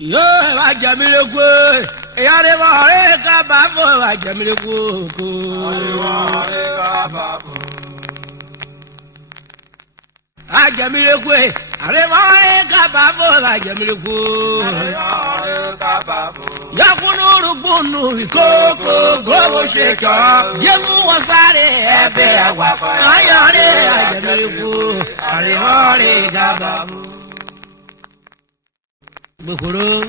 Yo, I jamile Yare Mare Kababo, I jamile I jamile Arevare Kababo, I jamile Yakunuru Bunu, Coco, Go Shaker, Jemu Wasare, Ebera Wafa, I jamile Arevare Kababo. Bukuru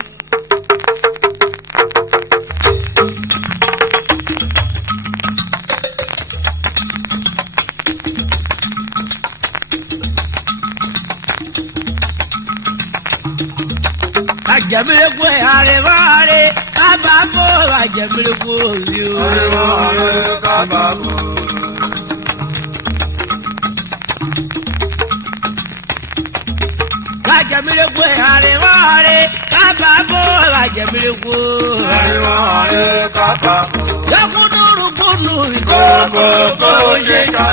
Ajamile kwe arevare kababo ajamile kwe arevare kababo Ajamile kwe arevare kababo ajamile kwe arevare kababo Yakuduru kunu ikogo kojeka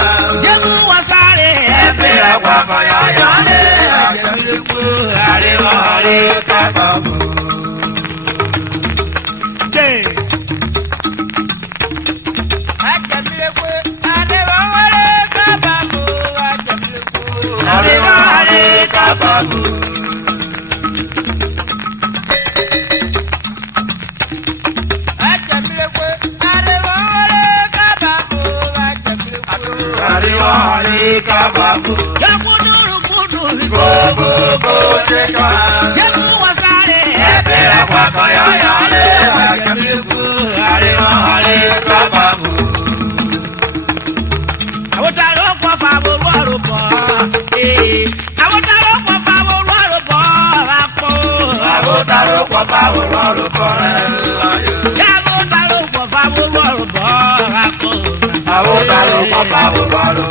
Jemu wasare ebera kwapa ya ajamile kwe arevare kababo Ajamile kwe arevare kababo ajamile kwe arevare kababo Kababu, Yakuduru Kudu, Go, Cheka, Yaku Wasare, Ebera Kwakaya, Yaku, Hare, Kababu. I want to look for Fabu Warupa, I want to look for Fabu Warupa, I want to look for Fabu Warupa, I want to look for Fabu Warupa, I want to look for Fabu Warupa.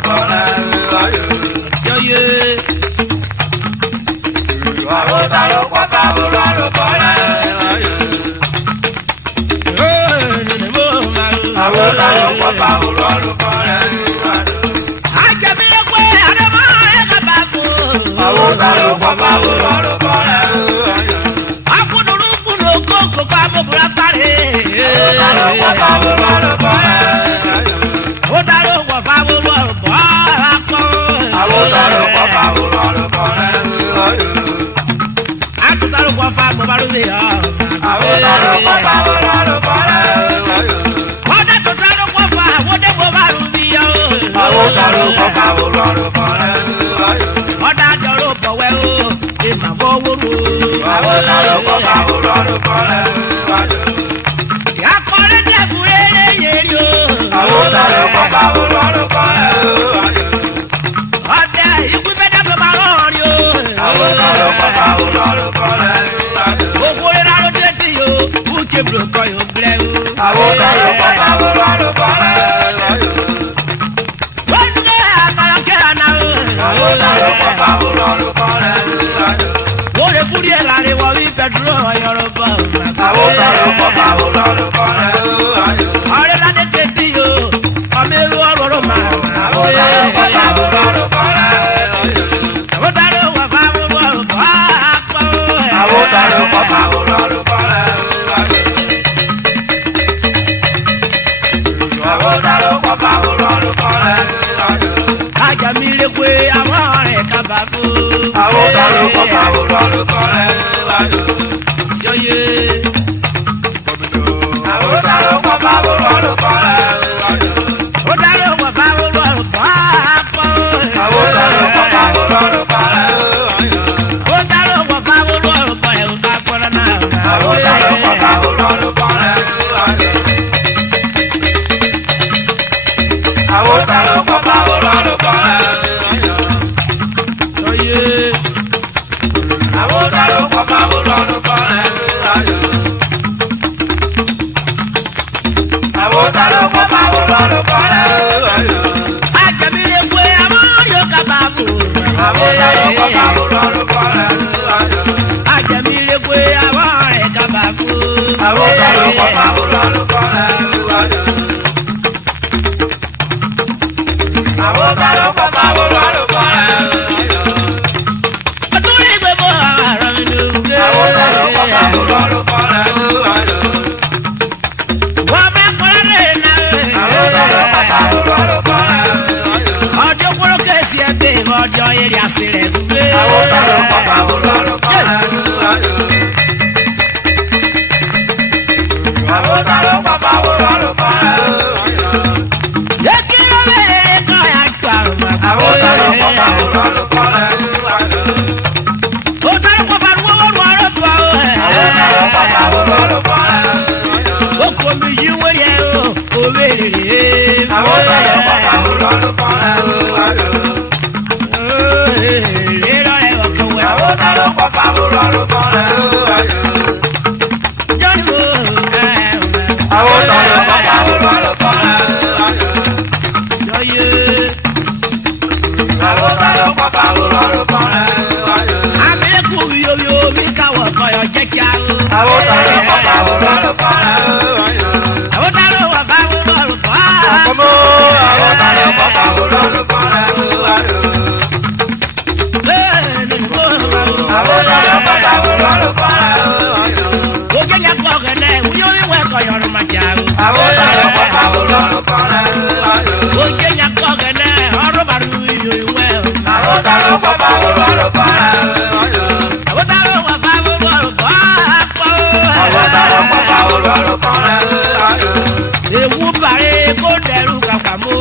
Ewu bare kó dẹrù kàkà mú.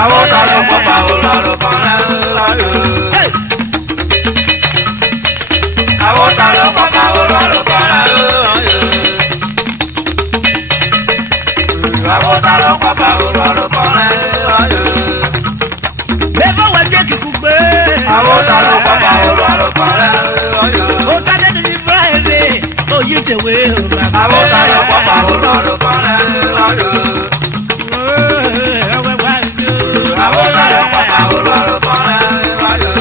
Àwọn ta ló pọ̀ pa olóró kan láyò. Àwọn ta ló pọ̀ pa olóró kan láyò. Àwọn ta ló pọ̀ pa olóró kan láyò. Bẹ́ẹ̀ wá jẹ́ kíkú gbé. Àwọn ta ló pọ̀ pa olóró kan láyò. Ó tádé ní Friday, ó yí tèwé o. Àwọn ta ló pọ̀ pa olóró kan láyò. Àwọn ta ló pọ̀ pa olóró kan láyò.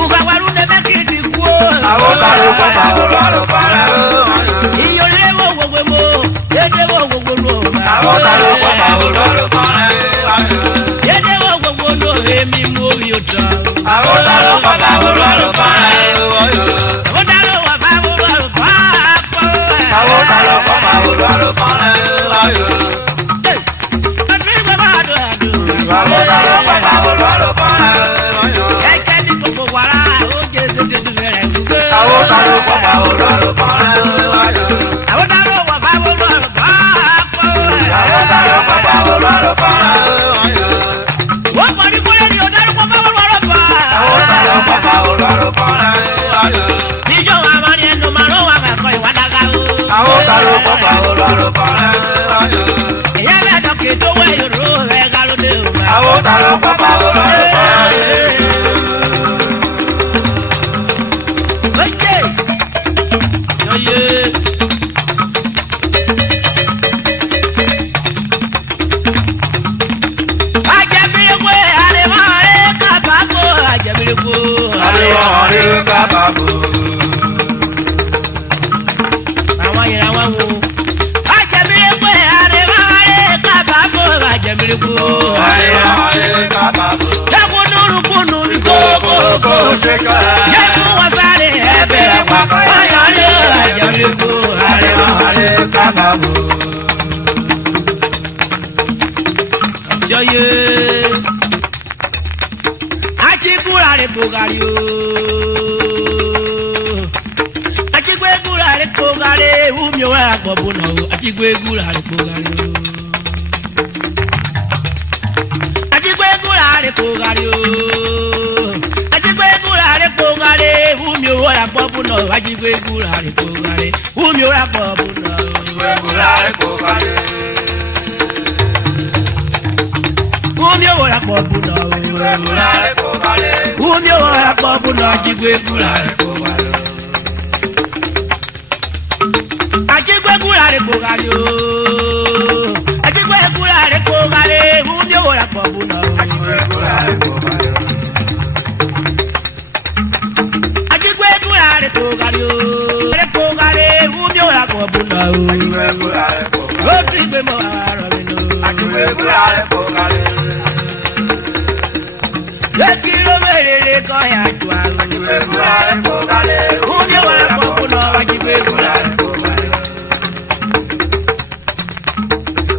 Ugawaru ne mekidi kú. Àwọn ta ló pọ̀ pa olóró kan láyò. Iyọ̀lẹ́ wo gbogbo mo, dédé wo gbogbo lo. Àwọn ta ló pọ̀ pa olóró kan láyò. Dédé wo gbogbo lo, èmi mú omi ò tán. Àwọn ta ló pọ̀ pa olóró kan láyò. Àwọn ta ló wà bá olóró kan pọ̀. Àwọn ta ló pọ̀ pa olóró kan láyò. Ọdún ìgbà máa dùn àdùn. Àwọn ta ló pọ̀ pa olóró kan láyò. Ẹ̀jẹ̀ ní gbogbo wàrà, ó jẹ́ ṣèṣe tuntun rẹ̀ gbogbo. Àwọn ta ló pọ̀ pa olóró kan láyò. Àwọn ta ló wà bá olóró kan pọ̀. Àwọn ta ló pọ̀ pa olóró kan láyò. Wọ́n pọ̀ ní kúlẹ̀ ní ọ̀dárúkọ bá olóró kan. Àwọn ta ló pọ̀ pa olóró kan láyò. Níjọ́ wa máa ní ẹnu máa rán wa kàkọ́ ìwà dága o. Àwọn ta ló pọ̀ pa olóró kan láyò. Ìyá mi àdọ́kè tó wẹ̀ yòrò rẹ̀ ká ló dé o. Àwọn ta ló pọ̀ pa olóró kan láyò. Oye! Oye! Ajẹ́bíríkó àrèmọ́rẹ́ kábàákó ajẹ́bíríkó. Àríwọ̀nrí kábàbò. Àwọn ìràwọ̀ wo? Ajẹ́bíríkó àrèmọ́rẹ́ kábàákó ajẹ́bíríkó. Àríwọ̀nrí kábàbò. Jẹ́kun nùrùkùnù ní kókó. Kókó ṣe ká. Jẹ́kun wọ́n sáré ẹ̀bẹ̀rẹ̀ pàkọ́. Ayọ̀dé ajẹ́bíríkó àrèmọ́rẹ́. Àríwọ̀nrí kábàbò. Jọyè achikura re kogari o achigwegura re kogari umi o agbobu na o achigwegura re kogari o achigwegura re kogari o achigwegura re kogari umi o agbobu na o achigwegura re kogari umi o agbobu na o Àríwọ̀nrí kábàbò. umi o agbobu na o umi o agbobu na achigwegura re kogari achigwegura re kogari o achigwegura re kogari umi o agbobu na o achigwegura re kogari o re kogari umi o agbobu na o o trigbe mo aro mi no yekiro merere ko ya ju aro umi o agbobu na achigwegura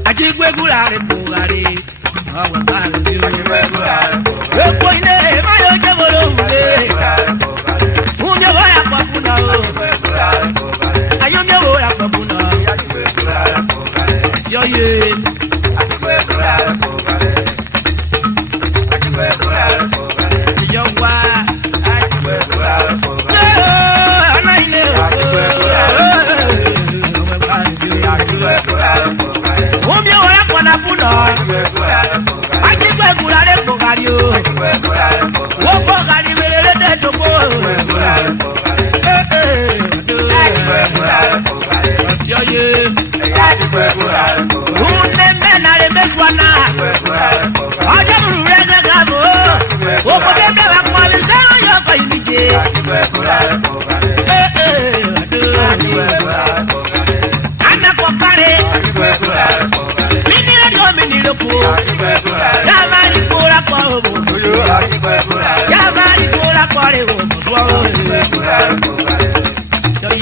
achigwegura re kogari awa kare si o epo ine ma yo je mo lo wule umi o agbobu na o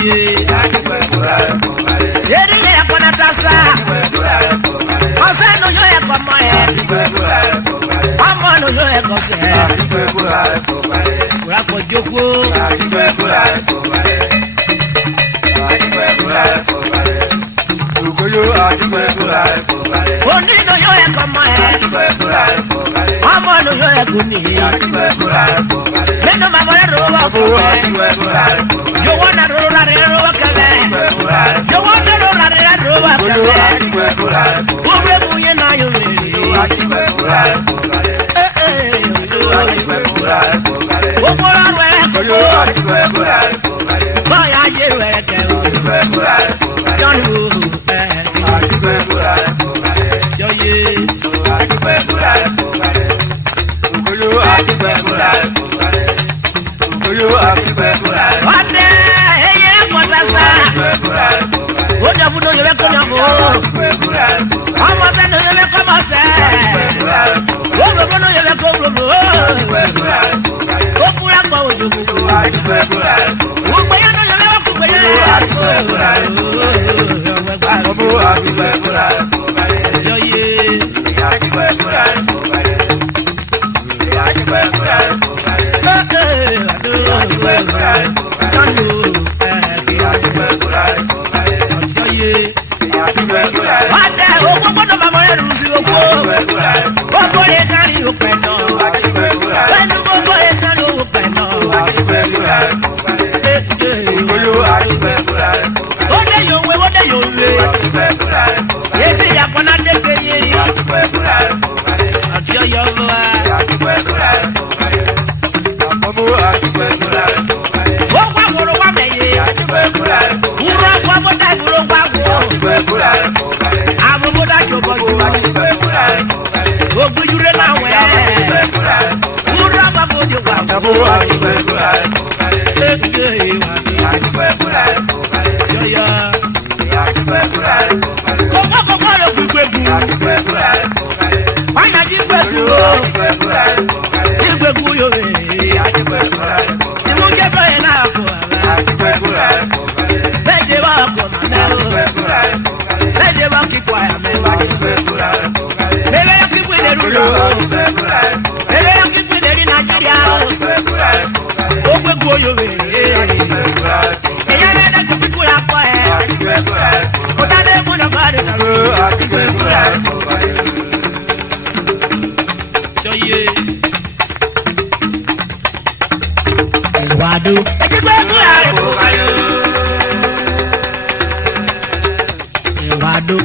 ye. Yeri ye kona tasa. Ose no yo e komo e. Amo no yo e kose. Kura ko joko. Oni no yo e komo e. Amo no yo e kuni. Meno mamore roba ko. Yo wanna rola roba kale. Yo wanna rola roba kale. Ube muye na yo le. Okora rwe ko. Baya ye rwe ke. Don't move. Yo ye. Ode eye kotasa. Ode budo yele konya ko. Amo se no yele komo se. Obo bono yele ko bobo. Ofura ko ojo bobo. Ugbe ya no yele ku gbe ya. Yo ye. Ade owo bodo ma mo eru si owo. Obo ye kan yo peno. Penu obo ye kan yo peno. Ode yo we ode yo le. Ebi ya kona de ke yeri. Ati yo wa. Wo kwa woro wa meye. Uro kwa boda uro kwa go. Abo boda jobo go. Ogbu jure na we. Uro kwa boda kwa go. Yo Koko lo gbegbu. Anya ji gbegbu. Gbegbu yo re. Iwo je bo e na ko ala. Beje wa ko na me. Beje wa ki kwa ya me. Bele ya ki bu de ru yo. Bele ya ki bu de ri Nigeria. O gbegbu yo re. Eya na da ki ku la ko e. O ta de mo na ba de na ro. Yo ye. Wado. Wado.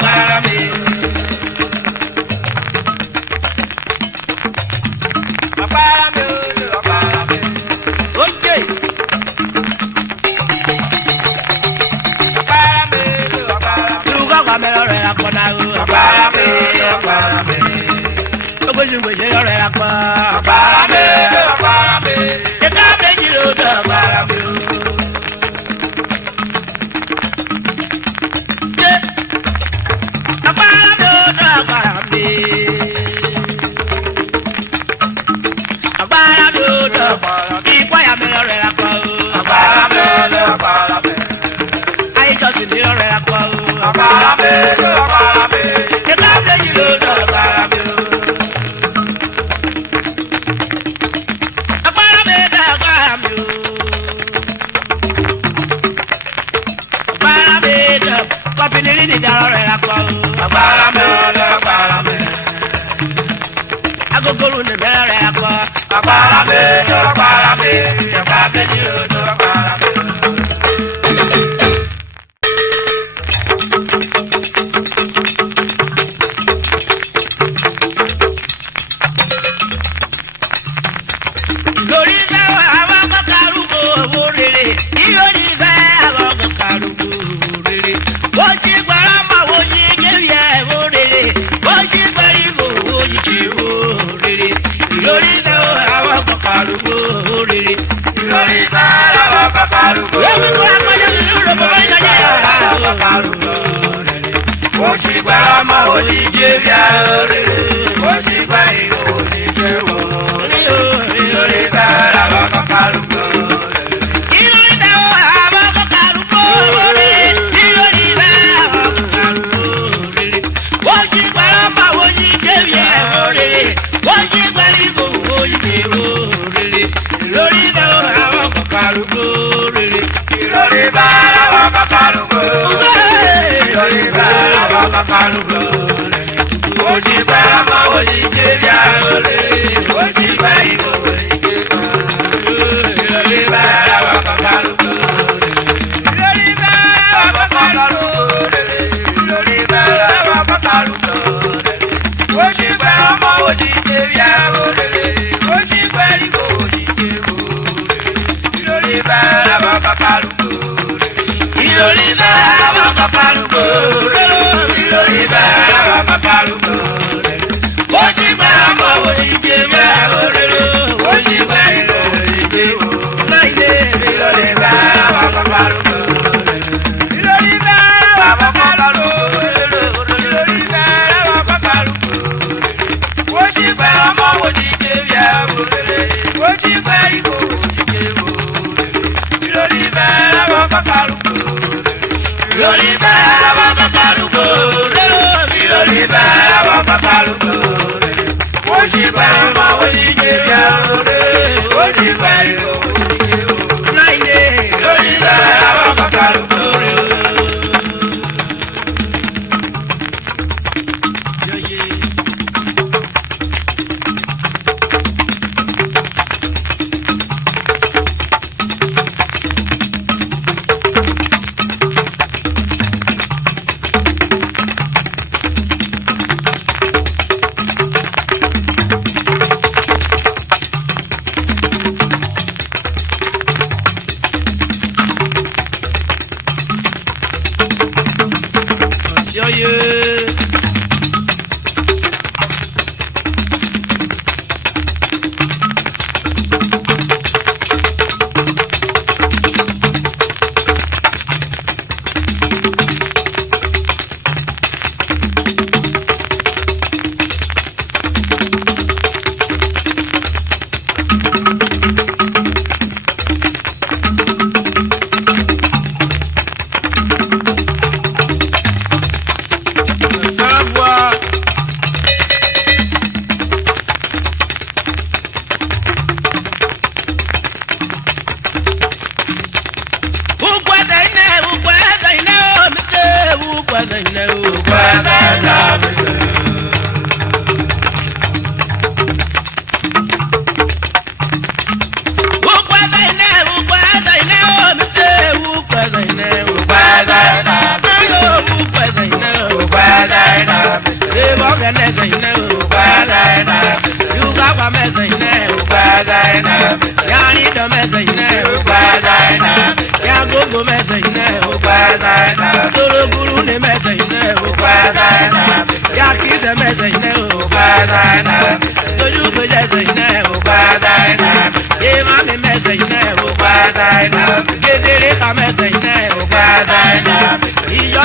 Para wèye ọ̀rẹ́ la pa. Ọ̀pára mi, ọ̀pára mi. Ìka méjì ló dọ̀ ọ̀pára mi o. Ọ̀pára mi ó dọ̀ ọ̀pára mi. Ọ̀pára mi ó dọ̀ ìpáyà mi ọ̀rẹ́ la pa o. Ọ̀pára mi, ọ̀pára mi. Ayéjọ́sìn ní ọ̀rẹ́ la pa o. Ọ̀pára mi, ọ̀pára mi. Ìka méjì ló dọ̀ ọ̀pára mi o. Ọ̀pára mi dọ̀ ọ̀pára mi o. Ọ̀pára mi dọ̀ kọ́pìnì rí nìjà ọ̀rẹ́ la pa o. Ọ̀pára mi, ọ̀pára mi. Agogoro ní bẹ́ẹ̀ ọ̀rẹ́ la pa. Ọ̀pára mi, ọ̀pára mi. Ìka méjì ló dọ̀ ọ̀pára mi. Lórí fẹ́ àwọn kọ́kọ́ arúgbó owó rere. Ìlórí fẹ́ àwọn kọ́kọ́ arúgbó owó rere. Ó jí gbọ́dọ̀ mọ̀ ó jí kéwì ẹ̀ owó rere. Ó jí gbẹ́rí owó jí ké owó rere. Ìlórí fẹ́ àwọn kọ́kọ́ arúgbó owó rere. Ìlórí bá lọ́wọ́ kọ́kọ́ arúgbó. Lórí kó akọ́jọ́ nínú rògbò bá iná jẹ́ Kọ́kọ́ arúgbó rere. Ó sì gbẹ́rọ mọ́ òjì jébí àrórere. Ó sì gbẹ́ ìhò òjì jẹ́wò. Ìlórí bá lọ́wọ́ kọ́kọ́ arúgbó rere. Ìlórí fẹ́ àwọn kọ́kọ́ arúgbó owó rere. Ìlórí fẹ́ àwọn kọ́kọ́ arúgbó rere. Ó jí gbọ́dọ̀ mọ̀ ó jí kéwì ẹ̀ owó rere. Ó jí gbẹ́rí owó jí ké owó rere. Ìlórí fẹ́ àwọn kọ́kọ́ arúgbó rere. Ìlórí bá lọ́wọ́ kọ́kọ́ arúgbó. Ìlórí bá lọ́wọ́ kọ́kọ́ arúgbó rere. Ó sì gbẹ́rọ mọ́ òjì jébí àrórere. Ó sì gbẹ́ ìhò òjì jẹ́wò. Ìlórí bá lọ́wọ́ kọ́kọ́ arúgbó rere. Ìlórí bá lọ́wọ́ kọ́kọ́ arúgbó rere. Ìlórí bá lọ́wọ́ kọ́kọ́ arúgbó rere. Ó sì gbẹ́rọ mọ́ òjì jébí àrórere. Ó sì gbẹ́ ìhò òjì jẹ́wò. Ìlórí bá lọ́wọ́ kọ́kọ́ arúgbó rere. Ìlórí fẹ́ àwọn kọ́kọ́ arúgbó rere. Ìlórí bá lọ́wọ́ kọ́kọ́ arúgbó rere. Ó jí gbọ́dọ̀ mọ̀ ó jí kéwì ẹ̀ owó rere. Ó sì gbẹ́ ìhò òjì jẹ́wò. Láìdé Ìlórí bá lọ́wọ́ kọ́kọ́ arúgbó rere. Ìlórí bá lọ́wọ́ kọ́kọ́ arúgbó rere. Ìlórí bá lọ́wọ́ kọ́kọ́ arúgbó rere. Ó sì gbẹ́ ọmọ òjì jẹ́wì àrórere. Ó sì gbẹ́ ìhò òjì jẹ́wò rere. Ìlórí bá lọ́wọ́ kọ́kọ́ arúgbó rere. Ìlórí fẹ́ àwọn kọ́kọ́ arúgbó rere. Ìlórí bá lọ́wọ́ kọ́kọ́ arúgbó rere. Ó sì gbẹ́ ọmọ òjì jẹ́wì àrórere. Ó sì gbẹ́ ìhò òjì jẹ́wò. Láìdé Ìlórí bá lọ́wọ́ kọ́kọ́ arúgbó rere.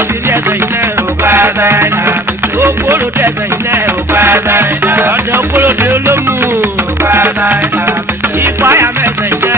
sì bí ẹsẹ̀ iná okòrò dẹsẹ̀ iná ọ̀dọ̀ okòrò dé olómù ipò àyà mẹ́sẹ̀ iná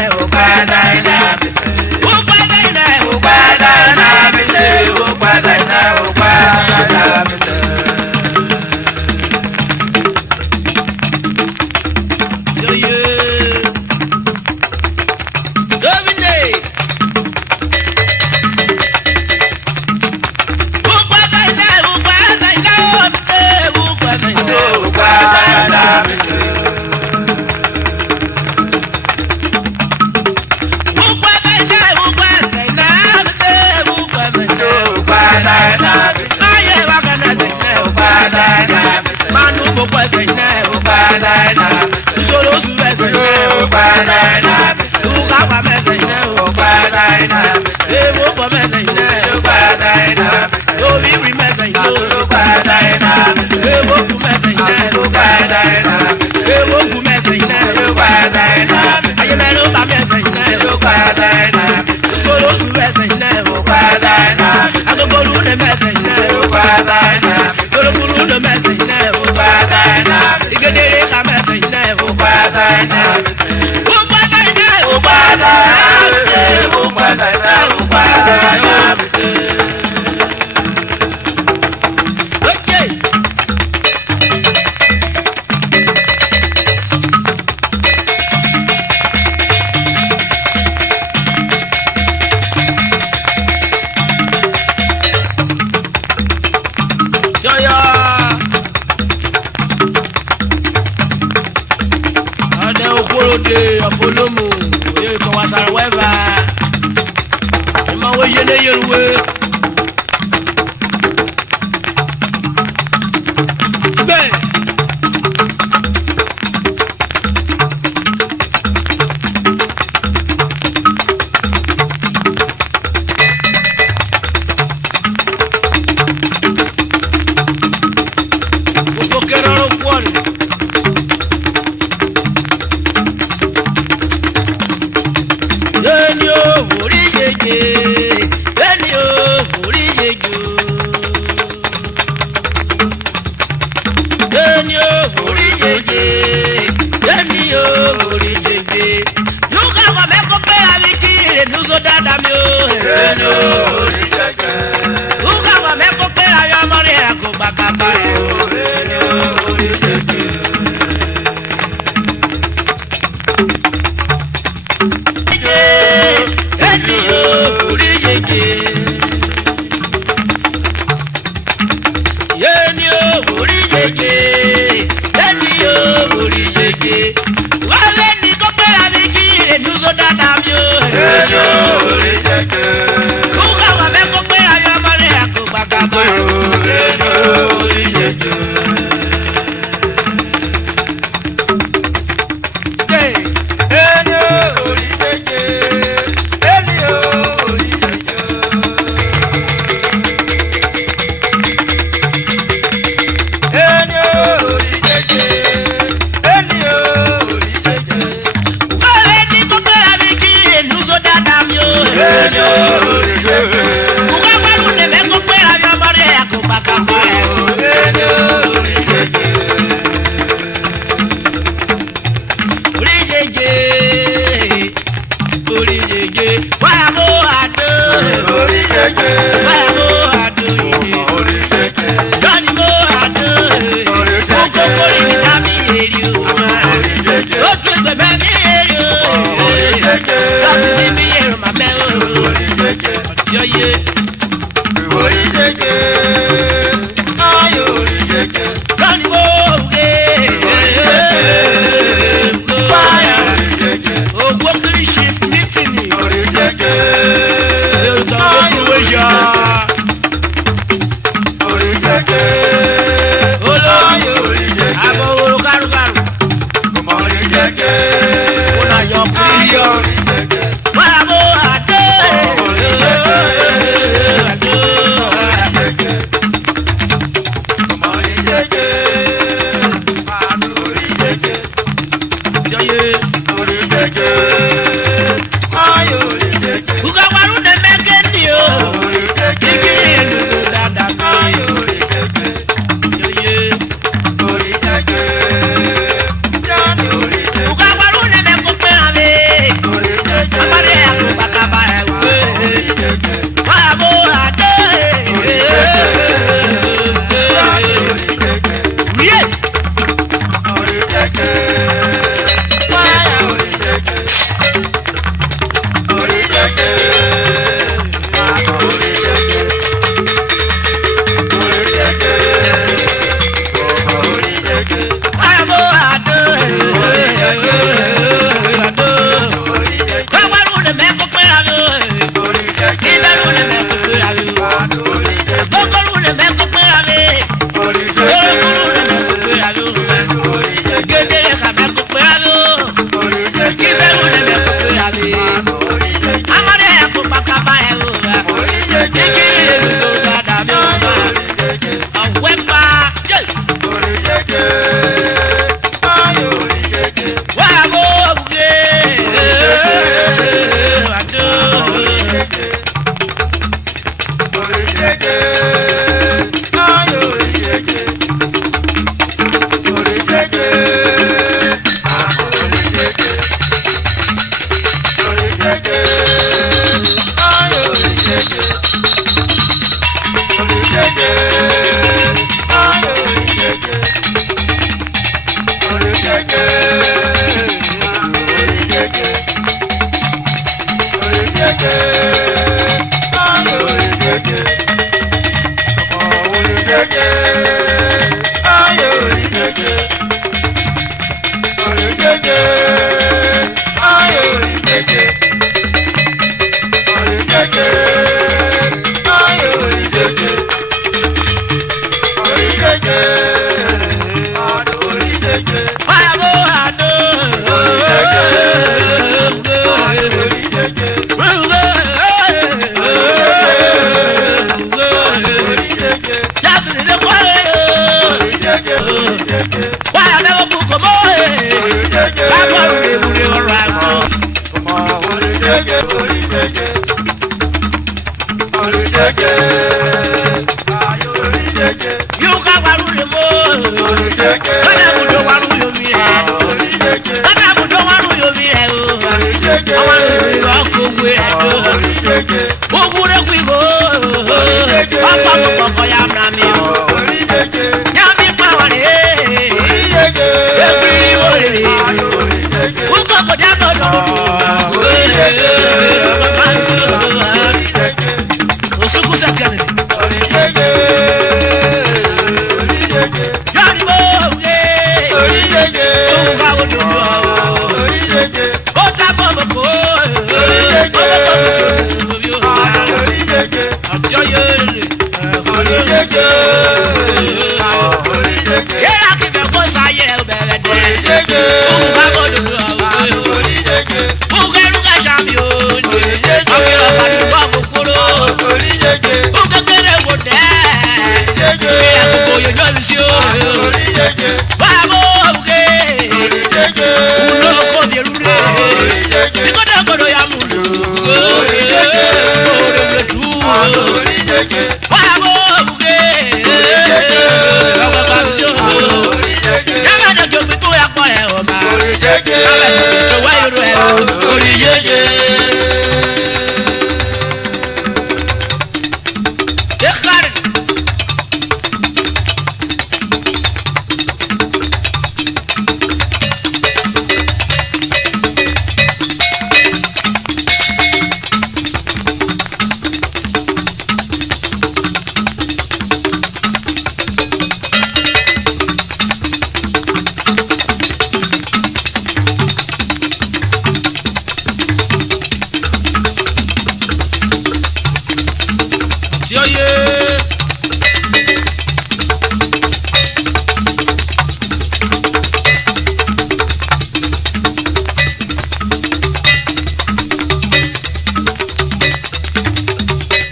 Yeah.